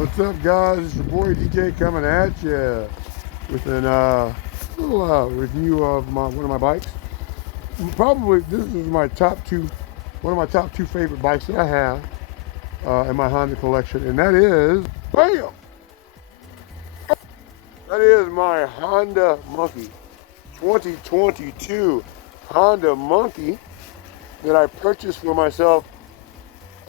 What's up, guys? It's your boy DJ coming at you with a little review of one of my bikes. Probably this is one of my top two favorite bikes that I have in my Honda collection, and that is, bam! That is my Honda Monkey, 2022 Honda Monkey that I purchased for myself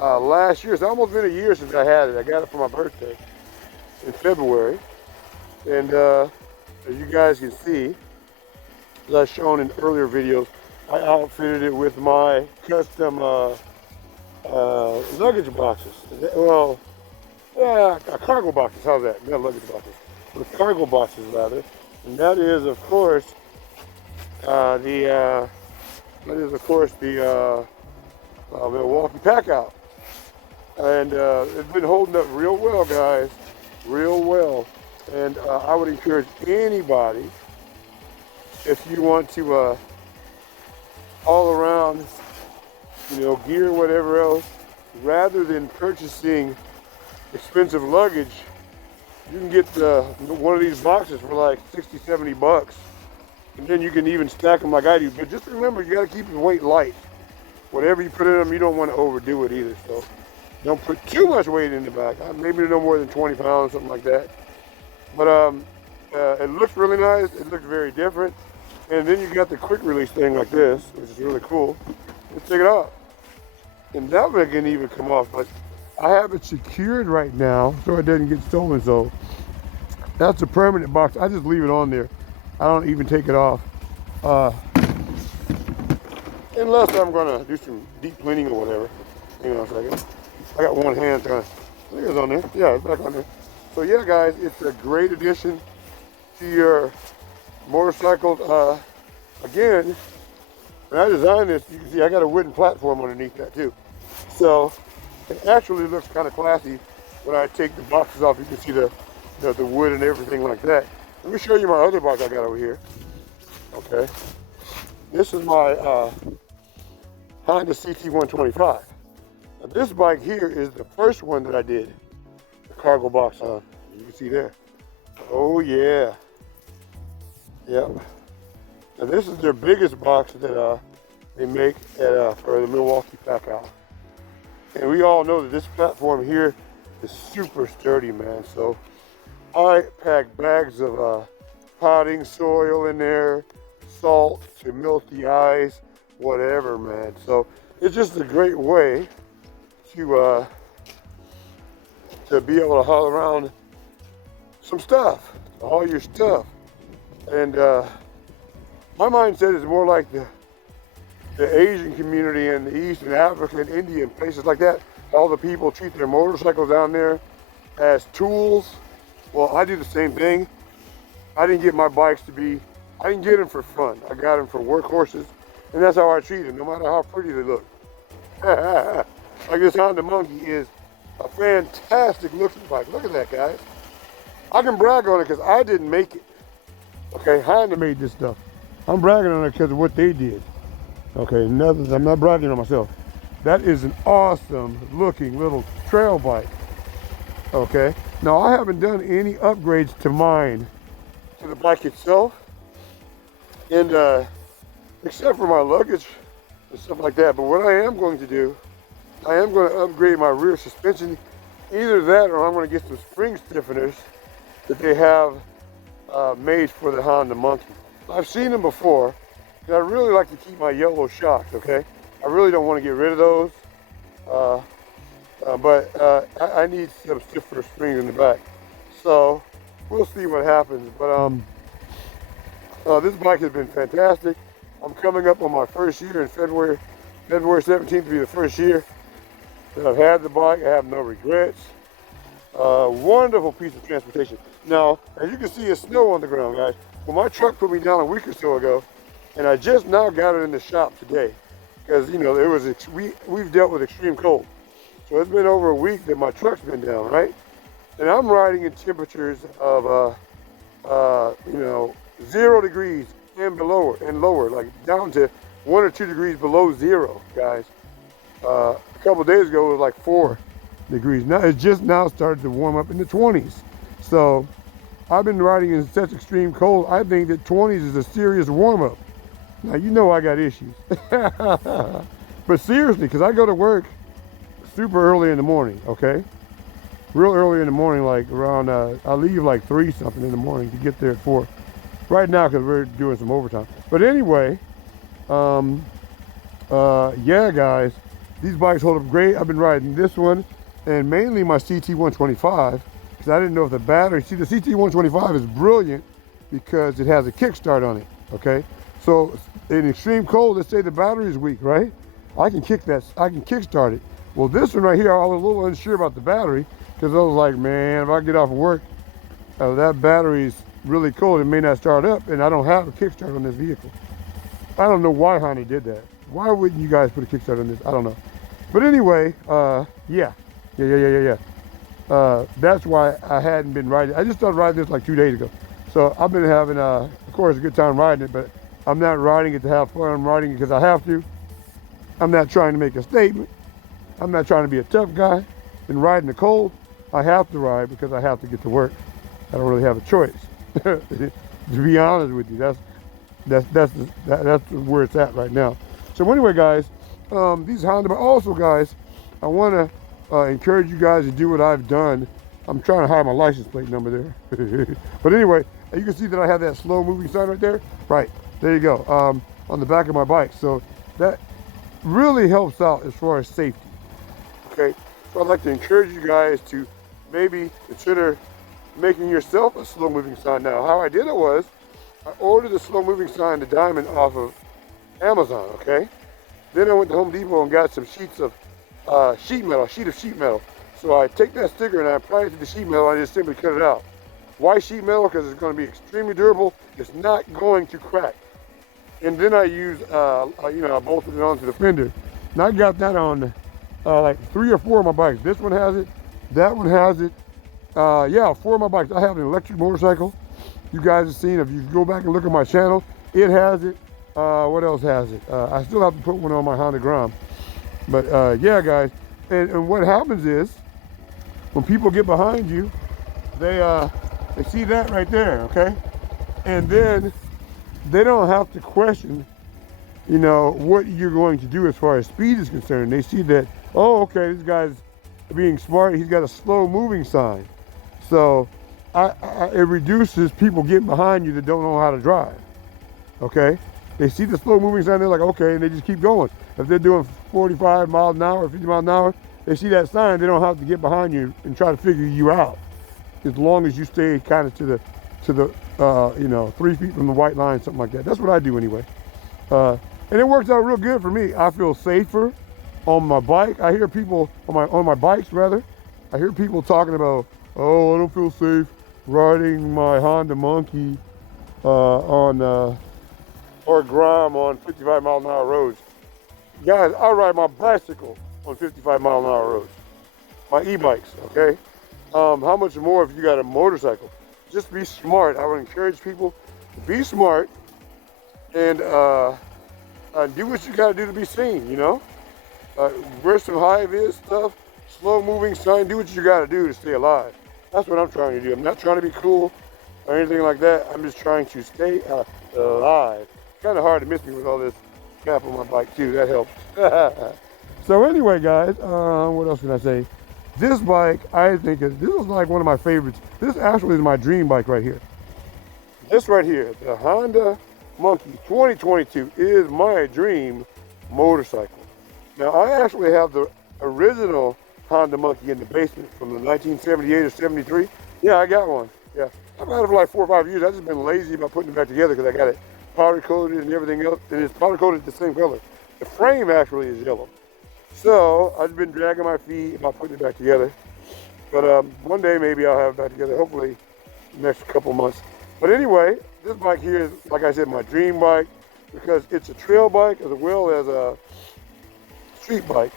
last year. It's almost been a year since I had it. I got it for my birthday in February. And as you guys can see, as I've shown in earlier videos, I outfitted it with my custom luggage boxes. Well, yeah, cargo boxes. How's that? Not luggage boxes. With cargo boxes, rather. And that is, of course, the Milwaukee Packout. And it's been holding up real well, guys, real well. And I would encourage anybody, if you want to all around, gear, whatever else, rather than purchasing expensive luggage, you can get one of these boxes for like 60, 70 bucks. And then you can even stack them like I do. But just remember, you got to keep your weight light. Whatever you put in them, you don't want to overdo it either. So don't put too much weight in the back. Maybe no more than 20 pounds, something like that. But it looks really nice. It looks very different. And then you got the quick release thing like this, which is really cool. Let's take it off. And that one can even come off. But I have it secured right now so it doesn't get stolen. So that's a permanent box. I just leave it on there. I don't even take it off. Unless I'm gonna do some deep cleaning or whatever. Hang on a second. I got one hand trying to, I think it's on there. Yeah, it's back on there. So yeah, guys, it's a great addition to your motorcycle. Again, when I designed this, you can see I got a wooden platform underneath that too. So it actually looks kind of classy when I take the boxes off. You can see the wood and everything like that. Let me show you my other bike I got over here. Okay. This is my Honda CT125. Now this bike here is the first one that I did the cargo box on. You can see there. Oh yeah. Yep. Now this is their biggest box that they make for the Milwaukee Packout. And we all know that this platform here is super sturdy, man. So I pack bags of potting soil in there, salt to melt the ice, whatever, man. So it's just a great way to be able to haul around some stuff, all your stuff. And my mindset is more like the Asian community in the East and Africa and India and places like that. All the people treat their motorcycles down there as tools. Well, I do the same thing. I didn't get my bikes I didn't get them for fun. I got them for workhorses, and that's how I treat them, no matter how pretty they look. Like this Honda Monkey is a fantastic looking bike. Look at that, guys. I can brag on it because I didn't make it. Okay, Honda made this stuff. I'm bragging on it because of what they did. Okay, nothing. I'm not bragging on myself. That is an awesome looking little trail bike. Okay, now I haven't done any upgrades to mine, to the bike itself, and except for my luggage and stuff like that. But what I am going to do, I am going to upgrade my rear suspension. Either that or I'm going to get some spring stiffeners that they have made for the Honda Monkey. I've seen them before, and I really like to keep my yellow shocks, okay? I really don't want to get rid of those, but I need some stiffer springs in the back. So we'll see what happens. But this bike has been fantastic. I'm coming up on my first year in February 17th will be the first year that I've had the bike. I have no regrets. Wonderful piece of transportation. Now, as you can see, it's snow on the ground, guys. Well, my truck put me down a week or so ago, and I just now got it in the shop today because we've dealt with extreme cold. So it's been over a week that my truck's been down, right? And I'm riding in temperatures of 0 degrees and below and lower, like down to 1 or 2 degrees below zero, guys. A couple of days ago it was like 4 degrees. Now it's just now started to warm up in the 20s. So I've been riding in such extreme cold. I think that 20s is a serious warm up. Now you know I got issues. But seriously, because I go to work super early in the morning, okay? Real early in the morning, like around, I leave like 3 something in the morning to get there at 4. Right now, because we're doing some overtime. But anyway, yeah, guys, these bikes hold up great. I've been riding this one and mainly my CT125 because I didn't know if the battery, see the CT125 is brilliant because it has a kickstart on it, okay? So in extreme cold, let's say the battery is weak, right? I can kickstart it. Well, this one right here, I was a little unsure about the battery because I was like, man, if I get off of work, that battery's really cold, it may not start up, and I don't have a kickstart on this vehicle. I don't know why Honda did that. Why wouldn't you guys put a kickstart on this? I don't know. But anyway, yeah. That's why I hadn't been riding. I just started riding this like 2 days ago. So I've been having, of course, a good time riding it, but I'm not riding it to have fun. I'm riding it because I have to. I'm not trying to make a statement. I'm not trying to be a tough guy. And riding the cold, I have to ride because I have to get to work. I don't really have a choice. To be honest with you, that's where it's at right now. So anyway, guys, these Honda, but also, guys, I want to encourage you guys to do what I've done. I'm trying to hide my license plate number there. But anyway, you can see that I have that slow moving sign right there. Right, there you go, on the back of my bike. So that really helps out as far as safety. Okay, so I'd like to encourage you guys to maybe consider making yourself a slow moving sign. Now, how I did it was, I ordered the slow moving sign, the Diamond, off of Amazon, okay? Then I went to Home Depot and got some sheets of sheet metal. So I take that sticker and I apply it to the sheet metal and I just simply cut it out. Why sheet metal? Because it's going to be extremely durable. It's not going to crack. And then I use, I bolted it onto the fender. And I got that on like 3 or 4 of my bikes. This one has it. That one has it. 4 of my bikes. I have an electric motorcycle. You guys have seen, if you go back and look at my channel, it has it. What else has it? I still have to put one on my Honda Grom. But yeah, guys. And what happens is, when people get behind you, they see that right there, okay? And then they don't have to question, what you're going to do as far as speed is concerned. They see that, oh, okay, this guy's being smart. He's got a slow moving sign. So it reduces people getting behind you that don't know how to drive, okay? They see the slow moving sign, they're like, okay, and they just keep going. If they're doing 45 miles an hour, 50 miles an hour, they see that sign, they don't have to get behind you and try to figure you out. As long as you stay kind of to the 3 feet from the white line, something like that. That's what I do anyway. And it works out real good for me. I feel safer on my bike. I hear people on my bikes rather. I hear people talking about, oh, I don't feel safe riding my Honda Monkey or Grom on 55 mile an hour roads. Guys, I ride my bicycle on 55 mile an hour roads. My e-bikes, okay? How much more if you got a motorcycle? Just be smart. I would encourage people to be smart and do what you gotta do to be seen, wear some high-vis stuff, slow moving sign, do what you gotta do to stay alive. That's what I'm trying to do. I'm not trying to be cool or anything like that. I'm just trying to stay alive. Kind of hard to miss me with all this crap on my bike too. That helps. So anyway, guys, what else can I say? This bike, I think, this is like one of my favorites. This actually is my dream bike right here. This right here, the Honda Monkey 2022 is my dream motorcycle. Now, I actually have the original Honda Monkey in the basement from the 1978 or 73. Yeah, I got one. Yeah, I've had it for like 4 or 5 years. I've just been lazy about putting it back together because I got it powder coated and everything else, and it's powder coated the same color. The frame actually is yellow. So I've been dragging my feet about putting it back together. But one day maybe I'll have it back together, hopefully next couple months. But anyway, this bike here is, like I said, my dream bike because it's a trail bike as well as a street bike.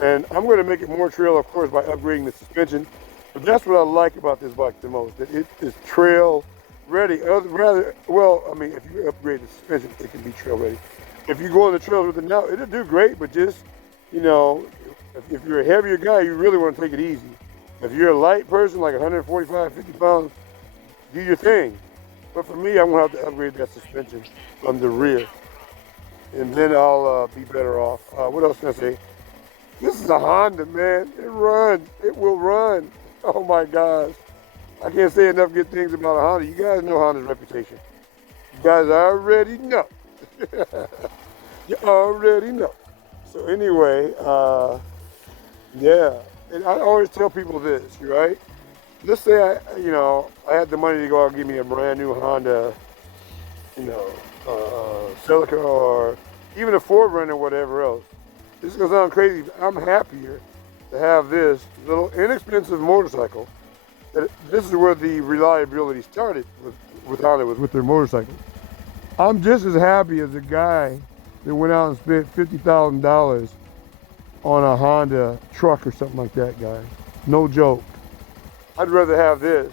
And I'm going to make it more trail, of course, by upgrading the suspension. But that's what I like about this bike the most, that it is trail ready. If you upgrade the suspension, it can be trail ready. If you go on the trails with it now, it'll do great, but just, If you're a heavier guy, you really want to take it easy. If you're a light person, like 145, 50 pounds, do your thing. But for me, I'm gonna have to upgrade that suspension on the rear, and then I'll be better off. What else can I say? This is a Honda, man. It runs. It will run. Oh my gosh. I can't say enough good things about a Honda. You guys know Honda's reputation. You guys already know. You already know. So anyway, yeah. And I always tell people this, right? Let's say I had the money to go out and give me a brand new Honda, Celica, or even a 4Runner or whatever else. This is gonna sound crazy, but I'm happier to have this little inexpensive motorcycle. This is where the reliability started with Honda, was with their motorcycles. I'm just as happy as a guy that went out and spent $50,000 on a Honda truck or something like that, guy. No joke. I'd rather have this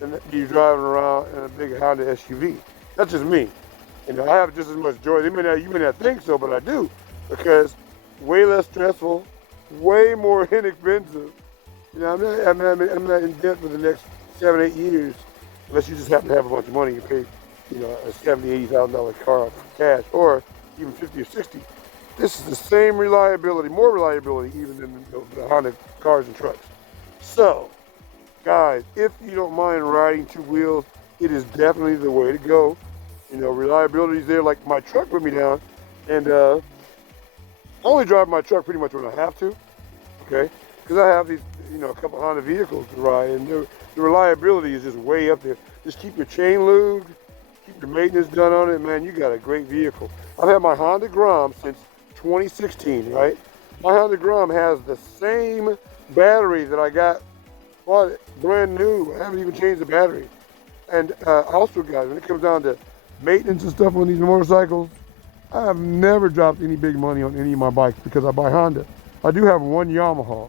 than be driving around in a big Honda SUV. That's just me. I have just as much joy. You may not think so, but I do, because way less stressful, way more inexpensive. I'm not in debt for the next 7, 8 years, unless you just happen to have a bunch of money. You pay, a $70,000, $80,000 car for cash, or even 50 or 60. This is the same reliability, more reliability even than the Honda cars and trucks. So, guys, if you don't mind riding two wheels, it is definitely the way to go. Reliability is there. Like, my truck put me down, and I only drive my truck pretty much when I have to, okay? Because I have these, a couple Honda vehicles to ride, and the reliability is just way up there. Just keep your chain lubed, keep your maintenance done on it, man, you got a great vehicle. I've had my Honda Grom since 2016, right? My Honda Grom has the same battery that I bought it brand new. I haven't even changed the battery. And also, guys, when it comes down to maintenance and stuff on these motorcycles, I have never dropped any big money on any of my bikes because I buy Honda. I do have one Yamaha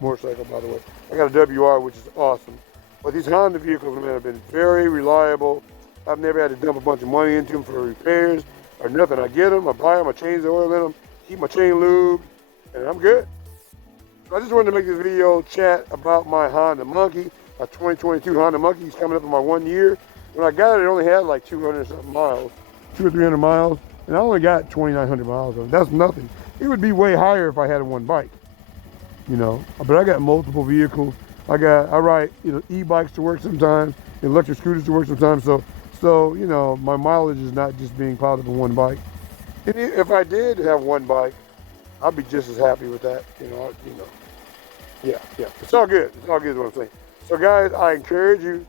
motorcycle, by the way. I got a WR, which is awesome. But these Honda vehicles, man, have been very reliable. I've never had to dump a bunch of money into them for repairs or nothing. I get them, I buy them, I change the oil in them, keep my chain lubed, and I'm good. So I just wanted to make this video chat about my Honda Monkey, a 2022 Honda Monkey. It's coming up in my 1 year. When I got it, it only had like 200 something miles, 200 or 300 miles, and I only got 2,900 miles of it. That's nothing. It would be way higher if I had one bike, but I got multiple vehicles. I ride e-bikes to work sometimes, electric scooters to work sometimes. So my mileage is not just being piled up on one bike. And if I did have one bike, I'd be just as happy with that. Yeah. It's all good. It's all good is what I'm saying. So guys, I encourage you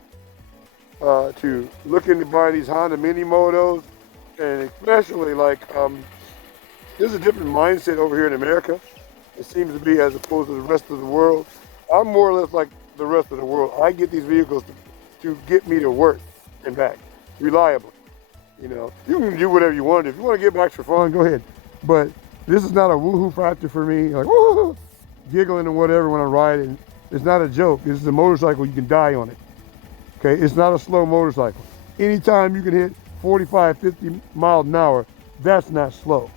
to look into buying these Honda Mini Motos, and especially there's a different mindset over here in America. It seems to be, as opposed to the rest of the world. I'm more or less like the rest of the world. I get these vehicles to get me to work and back reliably. You can do whatever you want. If you want to get back for fun, go ahead. But this is not a woohoo factor for me, like woohoo, giggling and whatever when I ride it. It's not a joke. This is a motorcycle. You can die on it. Okay, it's not a slow motorcycle. Anytime you can hit 45, 50 miles an hour, that's not slow.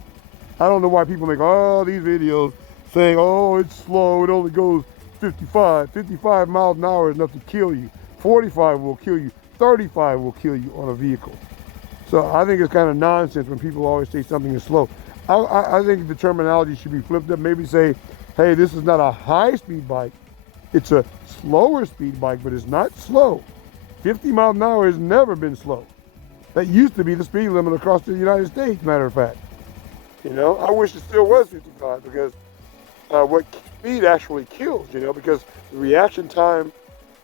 I don't know why people make all these videos saying, oh, it's slow, it only goes 55. 55 miles an hour is enough to kill you. 45 will kill you. 35 will kill you on a vehicle. So I think it's kind of nonsense when people always say something is slow. I think the terminology should be flipped up. Maybe say, hey, this is not a high-speed bike. It's a slower speed bike, but it's not slow. 50 miles an hour has never been slow. That used to be the speed limit across the United States, matter of fact. I wish it still was 55, because what speed actually kills, because the reaction time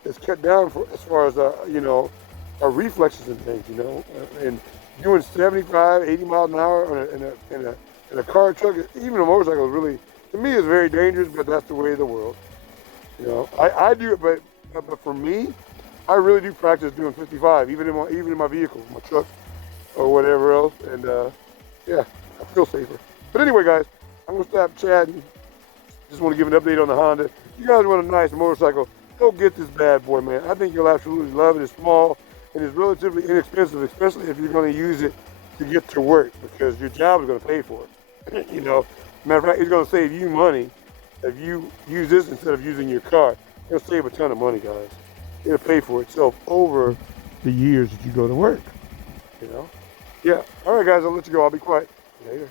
is cut down as far as, our reflexes and things, and doing 75, 80 miles an hour in a car, truck, even a motorcycle is really, to me, is very dangerous, but that's the way of the world. I do it, but for me, I really do practice doing 55, even in my vehicle, my truck, or whatever else, and yeah, I feel safer. But anyway, guys, I'm gonna stop chatting. Just want to give an update on the Honda. If you guys want a nice motorcycle, go get this bad boy, man. I think you'll absolutely love it. It's small and it's relatively inexpensive, especially if you're going to use it to get to work, because your job is going to pay for it. Matter of fact, it's going to save you money if you use this instead of using your car, it'll save a ton of money, guys. It'll pay for itself over the years that you go to work, you know? Yeah. All right, guys, I'll let you go. I'll be quiet. Later.